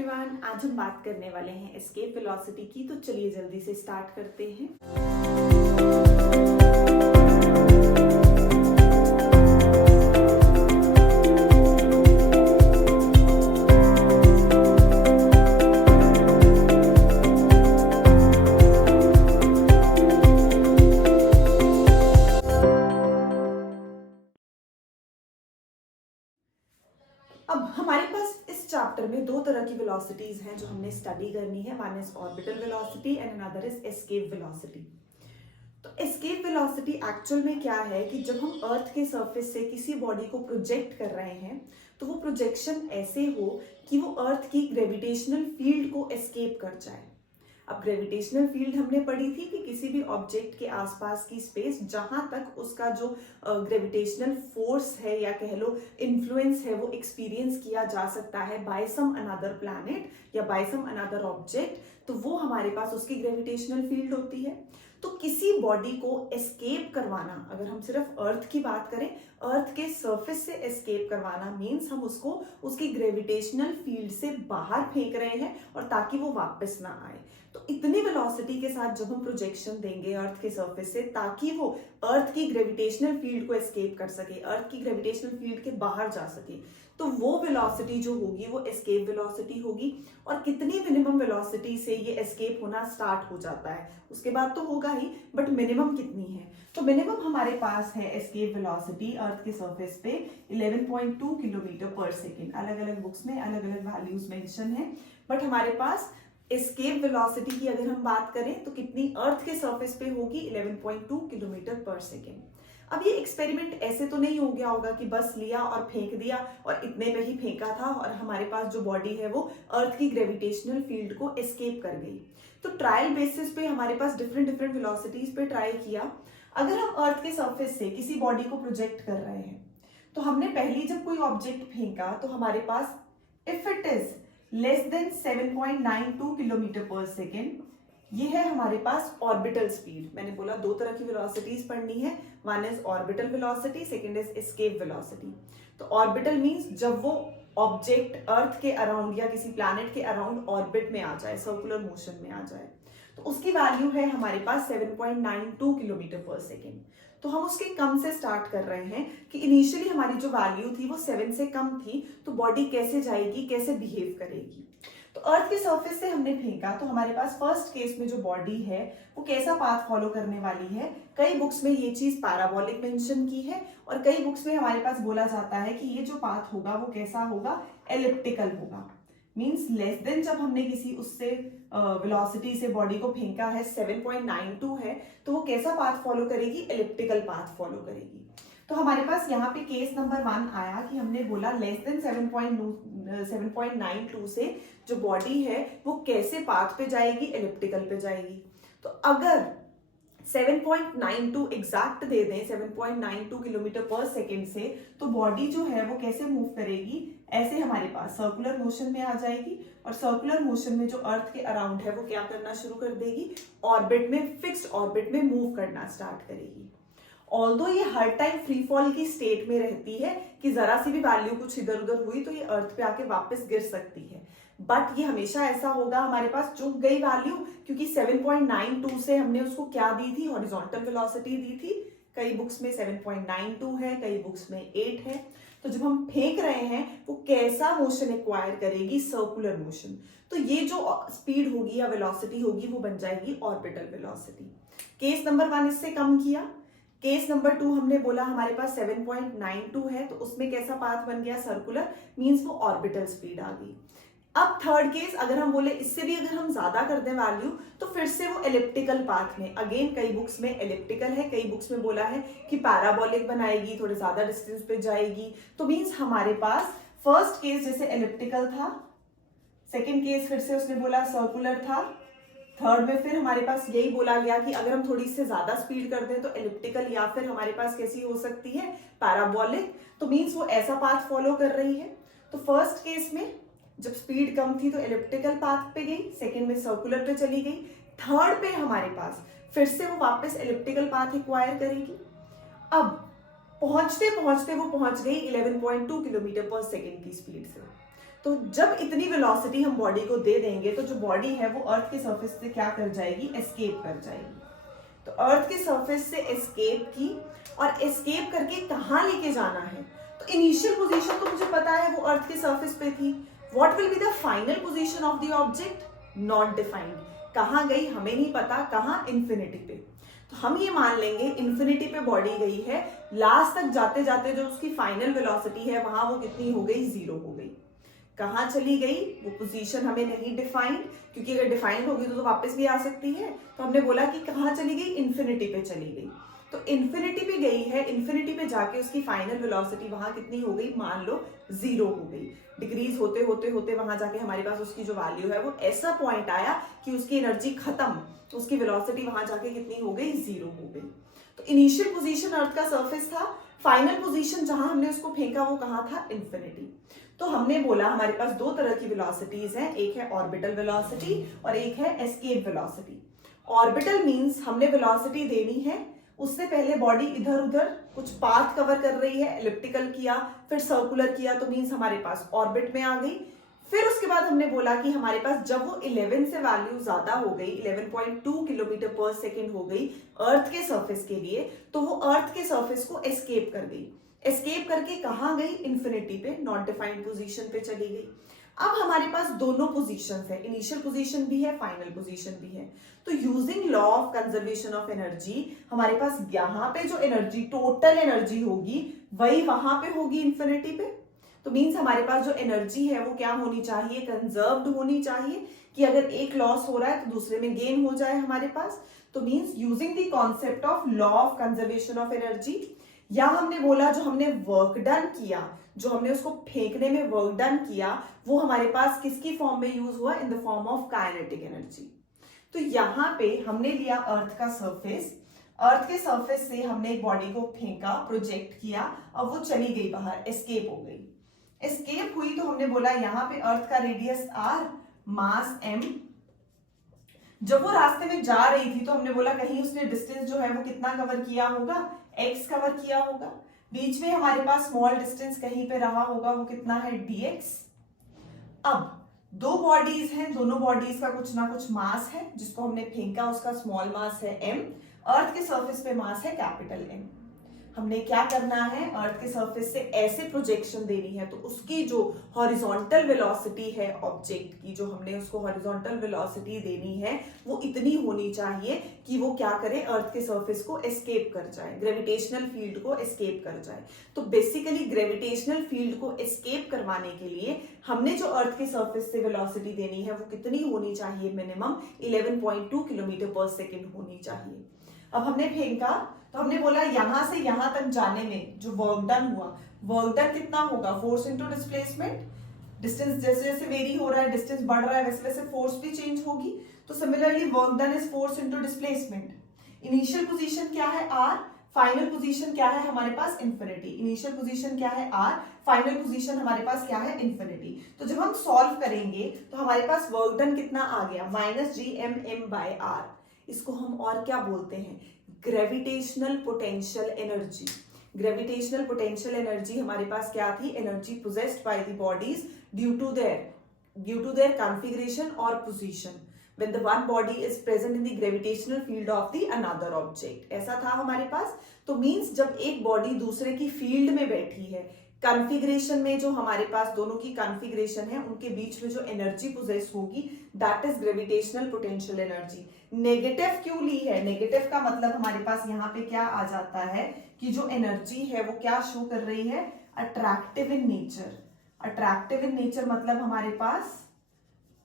Everyone, आज हम बात करने वाले हैं एस्केप वेलोसिटी की। तो चलिए जल्दी से स्टार्ट करते हैं। अब हमारे पास इस चैप्टर में दो तरह की वेलोसिटीज हैं जो हमने स्टडी करनी है। One is orbital velocity and another is escape velocity. तो एस्केप वेलोसिटी एक्चुअल में क्या है कि जब हम अर्थ के सरफेस से किसी बॉडी को प्रोजेक्ट कर रहे हैं तो वो प्रोजेक्शन ऐसे हो कि वो अर्थ की ग्रेविटेशनल फील्ड को एस्केप कर जाए। अब ग्रेविटेशनल फील्ड हमने पढ़ी थी कि किसी भी ऑब्जेक्ट के आसपास की स्पेस जहां तक उसका जो ग्रेविटेशनल फोर्स है या कह लो इन्फ्लुएंस है वो एक्सपीरियंस किया जा सकता है बाय सम अनदर प्लैनेट या बाय सम अनदर ऑब्जेक्ट, तो वो हमारे पास उसकी ग्रेविटेशनल फील्ड होती है। तो किसी बॉडी को एस्केप करवाना, अगर हम सिर्फ अर्थ की बात करें, अर्थ के सरफेस से एस्केप करवाना मींस हम उसको उसकी ग्रेविटेशनल फील्ड से बाहर फेंक रहे हैं और ताकि वो वापस ना आए। तो इतनी वेलोसिटी के साथ जब हम प्रोजेक्शन देंगे अर्थ के सरफेस से ताकि वो अर्थ की ग्रेविटेशनल फील्ड को एस्केप कर सके, अर्थ की ग्रेविटेशनल फील्ड के बाहर जा सके, तो वो वेलोसिटी जो होगी वो एस्केप वेलोसिटी होगी। और कितनी मिनिमम वेलोसिटी से ये एस्केप होना स्टार्ट हो जाता है उसके बाद तो होगा ही, बट मिनिमम कितनी है? तो मिनिमम हमारे पास है एस्केप वेलोसिटी अर्थ के सरफेस पे 11.2 किलोमीटर पर सेकेंड। अलग अलग बुक्स में अलग अलग वैल्यूज मेंशन है, बट हमारे पास एस्केप वेलोसिटी की अगर हम बात करें तो कितनी अर्थ के सरफेस पे होगी? 11.2 किलोमीटर पर सेकेंड। अब ये एक्सपेरिमेंट ऐसे तो नहीं हो गया होगा कि बस लिया और फेंक दिया और इतने पे ही फेंका था और हमारे पास जो बॉडी है वो अर्थ की ग्रेविटेशनल फील्ड को एस्केप कर गई। तो ट्रायल बेसिस पे हमारे पास डिफरेंट डिफरेंट वेलोसिटीज पे ट्राई किया। अगर हम अर्थ के सरफेस से किसी बॉडी को प्रोजेक्ट कर रहे हैं तो हमने पहली जब कोई ऑब्जेक्ट फेंका तो हमारे पास if it is less than 7.92 kilometre per second, ये है हमारे पास ऑर्बिटल स्पीड। मैंने बोला दो तरह की वेलोसिटीज पढ़नी है, one is orbital velocity, second is escape velocity. तो ऑर्बिटल मींस जब वो ऑब्जेक्ट अर्थ के अराउंड या किसी प्लैनेट के अराउंड ऑर्बिट में आ जाए, सर्कुलर मोशन में आ जाए, तो उसकी वैल्यू है हमारे पास 7.92 किलोमीटर पर सेकेंड। तो हम उसके कम से स्टार्ट कर रहे हैं कि इनिशियली हमारी जो वैल्यू थी वो 7 से कम थी, तो बॉडी कैसे जाएगी, कैसे बिहेव करेगी। तो अर्थ के सरफेस से हमने फेंका तो हमारे पास फर्स्ट केस में जो बॉडी है वो कैसा पाथ फॉलो करने वाली है। कई बुक्स में ये चीज पैराबोलिक मेंशन की है और कई बुक्स में हमारे पास बोला जाता है कि ये जो पाथ होगा वो कैसा होगा? एलिप्टिकल होगा। मींस लेस देन जब हमने किसी उससे वेलोसिटी से बॉडी को फेंका है 7.92 है तो वो कैसा पाथ फॉलो करेगी? एलिप्टिकल पाथ फॉलो करेगी। तो हमारे पास यहाँ पे केस नंबर 1 आया कि हमने बोला लेस देन 7.92 से जो बॉडी है वो कैसे पाथ पे जाएगी? एलिप्टिकल पे जाएगी। तो अगर 7.92 एग्जैक्ट दे दें, 7.92 किलोमीटर पर सेकेंड से, तो बॉडी जो है वो कैसे मूव करेगी? ऐसे हमारे पास सर्कुलर मोशन में आ जाएगी और सर्कुलर मोशन में जो अर्थ के अराउंड है वो क्या करना शुरू कर देगी? ऑर्बिट में, फिक्स्ड ऑर्बिट में मूव करना स्टार्ट करेगी। ऑल्दो ये हर टाइम फ्री फॉल की स्टेट में रहती है कि जरा सी भी वैल्यू कुछ इधर उधर हुई तो ये अर्थ पे आके वापस गिर सकती है, बट ये हमेशा ऐसा होगा हमारे पास चुक गई वैल्यू, क्योंकि 7.92 से हमने उसको क्या दी थी? हॉरिजॉन्टल वेलोसिटी दी थी। कई बुक्स में 7.92 है, कई बुक्स में 8 है। तो जब हम फेंक रहे हैं वो कैसा मोशन एक्वायर करेगी? Circular motion. तो ये जो स्पीड होगी या वेलोसिटी होगी वो बन जाएगी ऑर्बिटल वेलोसिटी। केस नंबर 1 इससे कम किया। केस नंबर 2 हमने बोला हमारे पास 7.92 है तो उसमें कैसा पाथ बन गया? सर्कुलर, मींस वो ऑर्बिटल स्पीड आ गई। अब थर्ड केस अगर हम बोले इससे भी अगर हम ज्यादा कर दें वैल्यू तो फिर से वो एलिप्टिकल पाथ में, अगेन कई बुक्स में एलिप्टिकल है, कई बुक्स में बोला है कि पैराबोलिक बनाएगी, थोड़े ज्यादा डिस्टेंस पे जाएगी। तो मींस हमारे पास फर्स्ट केस जैसे एलिप्टिकल था, सेकेंड केस फिर से उसने बोला सर्कुलर था, थर्ड में फिर हमारे पास यही बोला गया कि अगर हम थोड़ी से ज्यादा स्पीड कर दें तो एलिप्टिकल या फिर हमारे पास कैसी हो सकती है? पैराबोलिक। तो मींस वो ऐसा पाथ फॉलो कर रही है। तो फर्स्ट केस में जब स्पीड कम थी तो एलिप्टिकल पाथ पे गई, सेकेंड में सर्कुलर पे चली गई, थर्ड पे हमारे पास फिर से वो वापस एलिप्टिकल पाथ एक्वायर करेगी। अब पहुंचते पहुंचते वो पहुंच गई 11.2 किलोमीटर पर सेकेंड की स्पीड से। तो जब इतनी वेलोसिटी हम बॉडी को दे देंगे तो जो बॉडी है वो अर्थ के सरफेस से क्या कर जाएगी, एस्केप कर जाएगी। तो अर्थ के सरफेस से एस्केप की और एस्केप करके कहाँ लेके जाना है, तो इनिशियल पोजीशन तो मुझे पता है वो अर्थ के सरफेस पे थी। What will be the final position of the object, not defined. कहाँ गई हमें नहीं पता, कहाँ, इंफिनिटी पे। तो हम ये मान लेंगे इंफिनिटी पे बॉडी गई है, लास्ट तक जाते जाते जो उसकी फाइनल वेलोसिटी है वहां वो कितनी हो गई, 0 हो गई। कहाँ चली गई वो पोजीशन हमें नहीं डिफाइंड, क्योंकि अगर डिफाइंड होगी तो वापस भी आ सकती है। तो हमने बोला कि कहाँ चली गई, इन्फिनिटी पे चली गई। तो इन्फिनिटी पे गई है, इन्फिनिटी पे जाके उसकी फाइनल वेलोसिटी वहां कितनी हो गई, मान लो 0 हो गई। डिक्रीज होते होते होते वहां जाके हमारे पास उसकी जो वैल्यू है वो ऐसा पॉइंट आया कि उसकी एनर्जी खत्म, तो उसकी वेलोसिटी वहां जाके कितनी हो गई, 0 हो गई। तो इनिशियल पोजीशन अर्थ का सरफेस था, फाइनल पोजीशन जहां हमने उसको फेंका वो कहाँ था, इन्फिनिटी। तो हमने बोला हमारे पास दो तरह की वेलोसिटीज हैं, एक है ऑर्बिटल वेलोसिटी और एक है एस्केप वेलोसिटी। ऑर्बिटल मींस हमने वेलोसिटी देनी है, उससे पहले बॉडी इधर उधर कुछ पाथ कवर कर रही है, एलिप्टिकल किया फिर सर्कुलर किया, तो मींस हमारे पास ऑर्बिट में आ गई। फिर उसके बाद हमने बोला कि हमारे पास जब वो 11 से वैल्यू ज्यादा हो गई, 11.2 किलोमीटर पर सेकेंड हो गई अर्थ के सरफेस के लिए, तो वो अर्थ के सरफेस को एस्केप कर गई। एस्केप करके कहाँ गई, इन्फिनिटी पे, नॉट डिफाइंड पोजीशन पे चली गई। अब हमारे पास दोनों पोजीशंस है, इनिशियल पोजीशन भी है, फाइनल पोजीशन भी है। तो using law of conservation of energy हमारे पास यहाँ पे जो एनर्जी, टोटल एनर्जी होगी वही वहां पे होगी इन्फिनिटी पे। तो मीन्स हमारे पास जो एनर्जी है वो क्या होनी चाहिए, कंजर्व्ड होनी चाहिए, कि अगर एक लॉस हो रहा है तो दूसरे में गेन हो जाए हमारे पास। तो means using the concept of law of conservation of energy, या हमने बोला जो हमने वर्क डन किया, जो हमने उसको फेंकने में वर्क डन किया, वो हमारे पास किसकी फॉर्म में यूज हुआ, in the form of kinetic energy. तो यहाँ पे हमने लिया अर्थ का सरफेस, अर्थ के सरफेस से हमने एक बॉडी को फेंका, प्रोजेक्ट किया, और वो चली गई बाहर, एस्केप हो गई। एस्केप हुई तो हमने बोला यहाँ पे अर्थ का रेडियस r, मास m। जब वो रास्ते में जा रही थी तो हमने बोला कहीं उसने डिस्टेंस जो है वो कितना कवर किया होगा, x कवर किया होगा। बीच में हमारे पास स्मॉल डिस्टेंस कहीं पे रहा होगा, वो कितना है, dx। अब दो बॉडीज हैं, दोनों बॉडीज का कुछ ना कुछ मास है, जिसको हमने फेंका उसका स्मॉल मास है m, अर्थ के सरफेस पे मास है कैपिटल M। हमने क्या करना है, अर्थ के सरफेस से ऐसे प्रोजेक्शन देनी है तो उसकी जो हॉरिजॉन्टल वेलोसिटी है ऑब्जेक्ट की, जो हमने उसको हॉरिजॉन्टल वेलोसिटी देनी है वो इतनी होनी चाहिए कि वो क्या करे, अर्थ के सरफेस को एस्केप कर जाए, ग्रेविटेशनल फील्ड को एस्केप कर जाए। तो बेसिकली ग्रेविटेशनल फील्ड को एस्केप करवाने के लिए हमने जो अर्थ के सरफेस से वेलोसिटी देनी है वो कितनी होनी चाहिए, मिनिमम 11.2 किलोमीटर पर सेकेंड होनी चाहिए। अब हमने फेंका तो हमने बोला यहां से यहां तक जाने में जो वर्क डन हुआ, वर्क डन कितना होगा, फोर्स इनटू डिस्प्लेसमेंट। डिस्टेंस जैसे जैसे वेरी हो रहा है, डिस्टेंस बढ़ रहा है, वैसे वैसे फोर्स भी चेंज होगी। तो similarly work done is force into displacement. Initial position क्या है r, फाइनल पोजीशन क्या है हमारे पास, इन्फिनिटी। इनिशियल पोजीशन क्या है r, फाइनल पोजीशन हमारे पास क्या है, इन्फिनिटी। तो जब हम सॉल्व करेंगे तो हमारे पास वर्क डन कितना आ गया, -gmm/r। इसको हम और क्या बोलते हैं, gravitational potential energy. Gravitational potential energy हमारे पास क्या थी, energy possessed by the bodies due to their configuration और position when the one body is present in the gravitational field of the another object। ऐसा था हमारे पास। तो मींस जब एक बॉडी दूसरे की फील्ड में बैठी है, कॉन्फ़िगरेशन में जो हमारे पास दोनों की कॉन्फ़िगरेशन है उनके बीच में जो एनर्जी पोजेस होगी, that is gravitational potential energy. Negative क्यों ली है, नेगेटिव का मतलब हमारे पास यहाँ पे क्या आ जाता है कि जो एनर्जी है वो क्या शो कर रही है, attractive in nature. Attractive in nature मतलब हमारे पास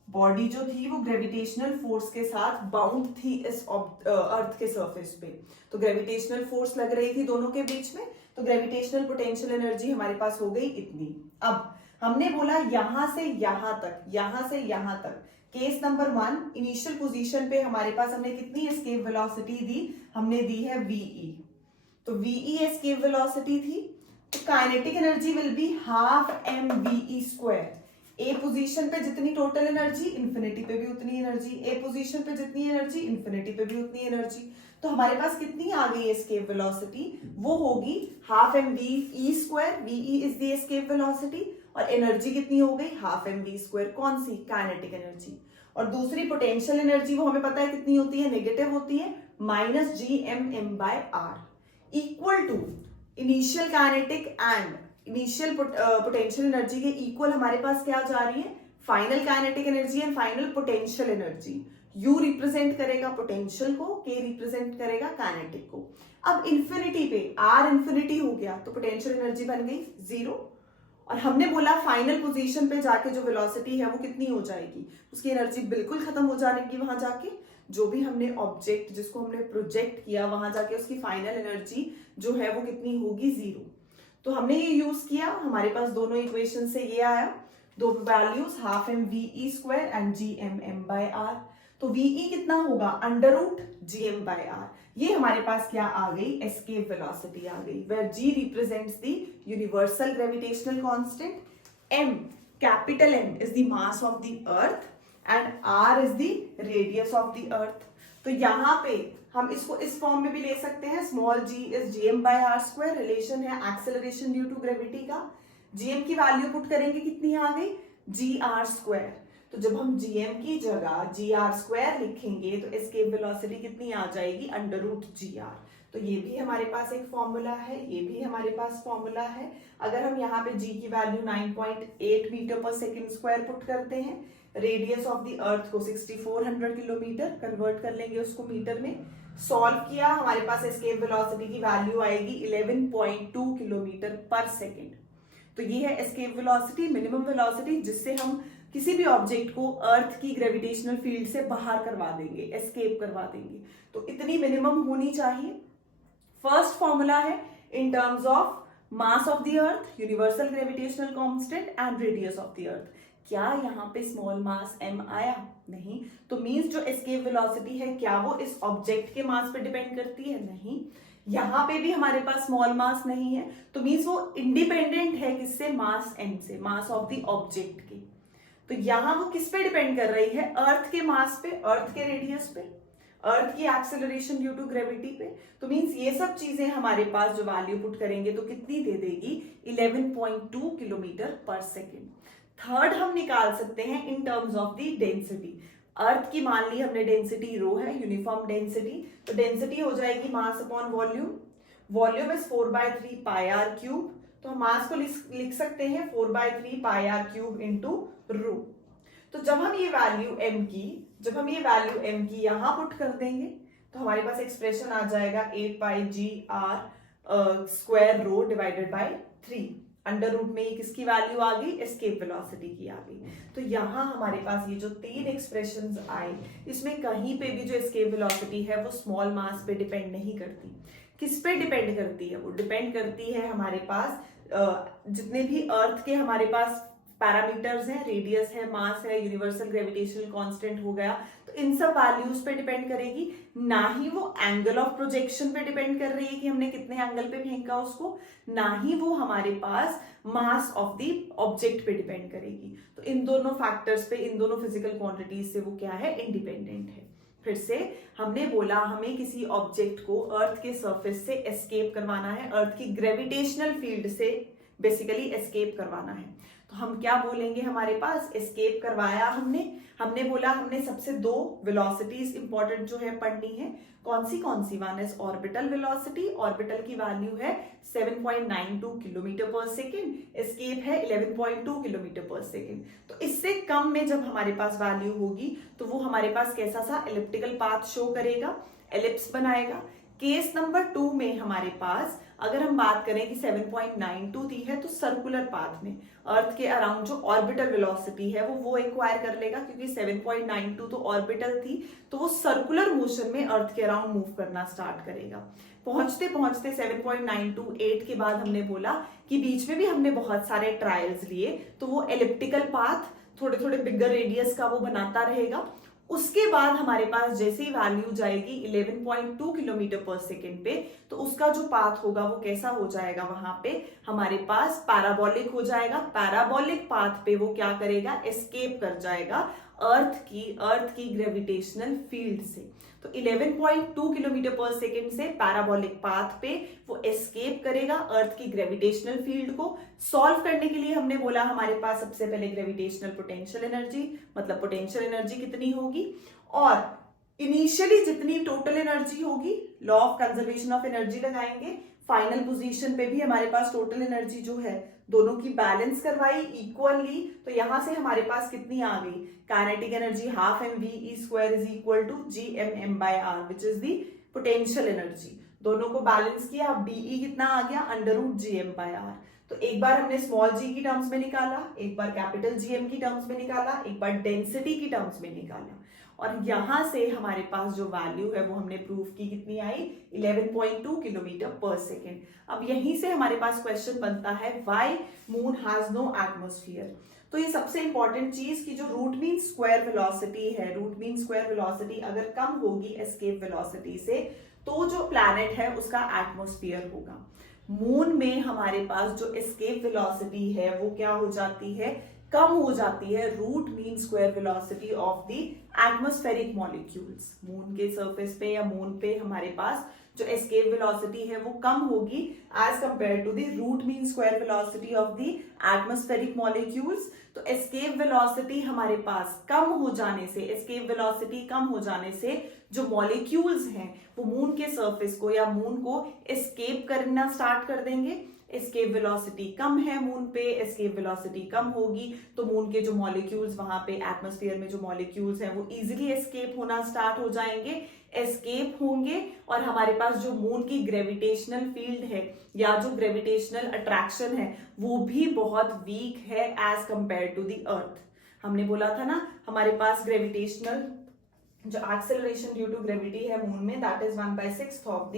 बॉडी जो थी वो ग्रेविटेशनल फोर्स के साथ बाउंड थी इस अर्थ के सरफेस पे। तो ग्रेविटेशनल फोर्स लग रही थी दोनों के बीच में, तो ग्रेविटेशनल पोटेंशियल एनर्जी हमारे पास हो गई इतनी। अब हमने बोला यहां से यहां तक, यहां से यहां तक, केस नंबर 1 इनिशियल पोजीशन पे हमारे पास हमने कितनी एस्केप वेलोसिटी दी, हमने दी है ve। तो ve एस्केप वेलोसिटी थी, तो kinetic energy will be ½ mve²। A position पे जितनी टोटल एनर्जी, इन्फिनिटी पे भी उतनी एनर्जी, ए पोजीशन पे जितनी एनर्जी, इन्फिनिटी पे भी उतनी एनर्जी। तो हमारे पास कितनी आ गई एस्केप वेलोसिटी, वो होगी ½ mve²। ve is the escape velocity और एनर्जी कितनी हो गई, हाफ mv², कौन सी, काइनेटिक एनर्जी। और दूसरी पोटेंशियल एनर्जी वो हमें पता है कितनी होती है, नेगेटिव होती है, -gmm/r equal to initial kinetic and initial potential energy के इक्वल हमारे पास क्या जा रही है, final kinetic energy and final potential energy. U represent करेगा पोटेंशियल को, K रिप्रेजेंट करेगा काइनेटिक को। अब इंफिनिटी पे R इंफिनिटी हो गया तो पोटेंशियल एनर्जी बन गई 0, और हमने बोला फाइनल पोजीशन पे जाके जो वेलोसिटी है वो कितनी हो जाएगी, उसकी एनर्जी बिल्कुल खत्म हो जाएगी वहां जाके, जो भी हमने ऑब्जेक्ट जिसको हमने प्रोजेक्ट किया वहां जाके उसकी फाइनल एनर्जी जो है वो कितनी होगी, 0। तो हमने ये यूज किया, हमारे पास दोनों इक्वेशन से ये आया, दो values half mve² and gmm/r। तो ve कितना होगा, √gm/r। ये हमारे पास क्या आ गई, एस्केप वेलोसिटी आ गई, where g represents the universal gravitational constant, m capital M is the mass of the earth and r is the radius of the earth. तो यहाँ पे हम इसको इस फॉर्म में भी ले सकते हैं, small g is gm/r², relation है एक्सेलरेशन ड्यू टू ग्रेविटी का। gm की वैल्यू पुट करेंगे कितनी आ गई, gr²। तो जब हम gm की जगह gr² लिखेंगे तो एस्केप वेलोसिटी कितनी आ जाएगी, √gr। तो ये भी हमारे पास एक फॉर्मूला है, ये भी हमारे पास फॉर्मूला है। अगर हम यहाँ पे g की वैल्यू 9.8 मीटर/सेकंड² पुट करते हैं, रेडियस ऑफ द अर्थ को 6400 किलोमीटर कन्वर्ट कर लेंगे उसको मीटर में, सॉल्व किया, हमारे पास एस्केप वेलोसिटी की वैल्यू आएगी 11.2 किलोमीटर/सेकंड। तो ये है एस्केप वेलोसिटी, मिनिमम वेलोसिटी जिससे हम किसी भी ऑब्जेक्ट को अर्थ की ग्रेविटेशनल फील्ड से बाहर करवा देंगे, एस्केप करवा देंगे। तो इतनी मिनिमम होनी चाहिए। फर्स्ट फॉर्मूला है इन terms of mass of the earth, universal gravitational constant and radius of the अर्थ। क्या यहाँ पे स्मॉल मास m आया, नहीं। तो मींस जो एस्केप वेलोसिटी है क्या वो इस ऑब्जेक्ट के मास पे डिपेंड करती है, नहीं। यहाँ पे भी हमारे पास स्मॉल मास नहीं है, तो मींस वो इंडिपेंडेंट है किससे, मास m से, मास ऑफ द ऑब्जेक्ट के। तो यहाँ वो किस पे डिपेंड कर रही है, अर्थ के मास पे, अर्थ के रेडियस पे, अर्थ की एक्सेलरेशन ड्यू टू ग्रेविटी पे। तो मींस ये सब चीजें हमारे पास जो वैल्यू पुट करेंगे तो कितनी दे देगी, 11.2 किलोमीटर/सेकंड। थर्ड हम निकाल सकते हैं in terms of the density. Earth की मान ली हमने डेंसिटी रो है, यूनिफॉर्म डेंसिटी, तो डेंसिटी हो जाएगी mass upon volume. Volume is 4/3 πr³, तो हम मास को लिख सकते हैं 4/3 πr³ इंटू रो। तो जब हम ये वैल्यू m की यहां पुट कर देंगे तो हमारे पास एक्सप्रेशन आ जाएगा 8πgr² rho divided by 3। Under root में ये किसकी वैल्यू आ गई, एस्केप वेलोसिटी की आ गई। तो यहाँ हमारे पास ये जो तीन एक्सप्रेशंस आए, इसमें कहीं पे भी जो एस्केप वेलोसिटी है वो स्मॉल मास पे डिपेंड नहीं करती। किस पे डिपेंड करती है, वो डिपेंड करती है हमारे पास जितने भी अर्थ के हमारे पास पैरामीटर्स हैं, रेडियस है, मास है, यूनिवर्सल ग्रेविटेशनल कांस्टेंट हो गया, तो इन सब वैल्यूज पे डिपेंड करेगी। ना ही वो एंगल ऑफ प्रोजेक्शन पे डिपेंड कर रही है कि हमने कितने एंगल पे फेंका उसको, ना ही वो हमारे पास मास ऑफ द ऑब्जेक्ट पे डिपेंड करेगी। तो इन दोनों फैक्टर्स पे, इन दोनों फिजिकल क्वांटिटीज से वो क्या है, इंडिपेंडेंट है। फिर से हमने बोला हमें किसी ऑब्जेक्ट को अर्थ के सरफेस से एस्केप करवाना है, अर्थ की ग्रेविटेशनल फील्ड से बेसिकली एस्केप करवाना है। तो हम क्या बोलेंगे, हमारे पास एस्केप करवाया हमने बोला हमने सबसे दो वेलोसिटीज इंपॉर्टेंट जो है पढ़नी है। कौन सी, one is orbital velocity, orbital की वैल्यू है 7.92 किलोमीटर/सेकंड, एस्केप है 11.2 किलोमीटर/सेकंड। तो इससे कम में जब हमारे पास वैल्यू होगी तो वो हमारे पास कैसा सा एलिप्टिकल पाथ शो करेगा, एलिप्स बनाएगा। केस नंबर 2 में हमारे पास अगर हम बात करें कि 7.92 दी है तो सर्कुलर पाथ में अर्थ के अराउंड जो ऑर्बिटल वेलोसिटी है वो एक्वायर कर लेगा, क्योंकि 7.92 तो ऑर्बिटल थी, तो वो सर्कुलर मोशन में अर्थ के अराउंड मूव करना स्टार्ट करेगा। पहुंचते पहुंचते 7.928 के बाद हमने बोला कि बीच में भी हमने बहुत सारे ट्रायल्स लिए, तो वो एलिप्टिकल पाथ थोड़े थोड़े बिगर रेडियस का वो बनाता रहेगा। उसके बाद हमारे पास जैसे ही वैल्यू जाएगी 11.2 किलोमीटर/सेकंड पे, तो उसका जो पाथ होगा वो कैसा हो जाएगा, वहां पे हमारे पास पैराबोलिक हो जाएगा। पैराबोलिक पाथ पे वो क्या करेगा, एस्केप कर जाएगा अर्थ की ग्रेविटेशनल फील्ड से। तो 11.2 किलोमीटर पर सेकेंड से पैराबोलिक पाथ पे वो एस्केप करेगा अर्थ की ग्रेविटेशनल फील्ड को। सॉल्व करने के लिए हमने बोला हमारे पास सबसे पहले ग्रेविटेशनल पोटेंशियल एनर्जी, मतलब पोटेंशियल एनर्जी कितनी होगी, और इनिशियली जितनी टोटल एनर्जी होगी, law of conservation of energy लगाएंगे। फाइनल पोजीशन पे भी हमारे पास टोटल एनर्जी जो है दोनों की बैलेंस करवाई इक्वली, तो यहां से हमारे पास कितनी आ गई, kinetic energy half mv² is equal to gmm/r which is the potential energy. दोनों को बैलेंस किया, BE कितना आ गया, √gm/r। तो एक बार हमने स्मॉल g की टर्म्स में निकाला, एक बार कैपिटल GM की टर्म्स में निकाला, एक बार डेंसिटी की टर्म्स में निकाला, और यहां से हमारे पास जो वैल्यू है वो हमने प्रूफ की, कितनी आई, 11.2 किलोमीटर पर सेकेंड। अब यहीं से हमारे पास क्वेश्चन बनता है why moon has no atmosphere. तो ये सबसे इंपॉर्टेंट चीज की जो रूट मीन स्क्वायर वेलोसिटी है, रूट मीन स्क्वायर वेलोसिटी अगर कम होगी एस्केप वेलोसिटी से, तो जो प्लैनेट है उसका एटमॉस्फेयर होगा। मून में हमारे पास जो एस्केप वेलोसिटी है वो क्या हो जाती है, कम हो जाती है, root mean square velocity of the atmospheric molecules. Moon के सरफेस पे या मून पे हमारे पास जो एस्केप वेलोसिटी है वो कम होगी as compare to the root mean square velocity of the atmospheric molecules. तो एस्केप वेलोसिटी हमारे पास कम हो जाने से, एस्केप वेलोसिटी कम हो जाने से जो मॉलिक्यूल्स हैं वो मून के सरफेस को या मून को एस्केप करना स्टार्ट कर देंगे। एस्केप वेलोसिटी कम है मून पे, एस्केप वेलोसिटी कम होगी तो मून के जो मॉलिक्यूल्स वहां पे एटमॉस्फेयर में जो मॉलिक्यूल्स हैं वो इजीली एस्केप होना स्टार्ट हो जाएंगे, एस्केप होंगे, और हमारे पास जो मून की ग्रेविटेशनल फील्ड है या जो ग्रेविटेशनल अट्रैक्शन है वो भी बहुत वीक है as compare to the earth. हमने बोला था ना हमारे पास ग्रेविटेशनल जो एक्सेलरेशन ड्यू टू ग्रेविटी है मून में, that is 1/6 of the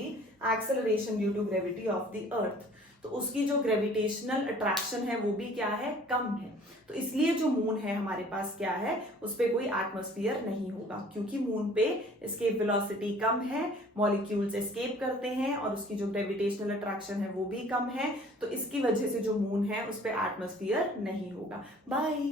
acceleration due to gravity of the earth. तो उसकी जो ग्रेविटेशनल अट्रैक्शन है वो भी क्या है, कम है। तो इसलिए जो मून है हमारे पास क्या है, उस पे कोई एटमॉस्फेयर नहीं होगा, क्योंकि मून पे एस्केप वेलोसिटी कम है, मॉलिक्यूल्स एस्केप करते हैं और उसकी जो ग्रेविटेशनल अट्रैक्शन है वो भी कम है। तो इसकी वजह से जो मून है उस पे एटमॉस्फेयर नहीं होगा। बाय।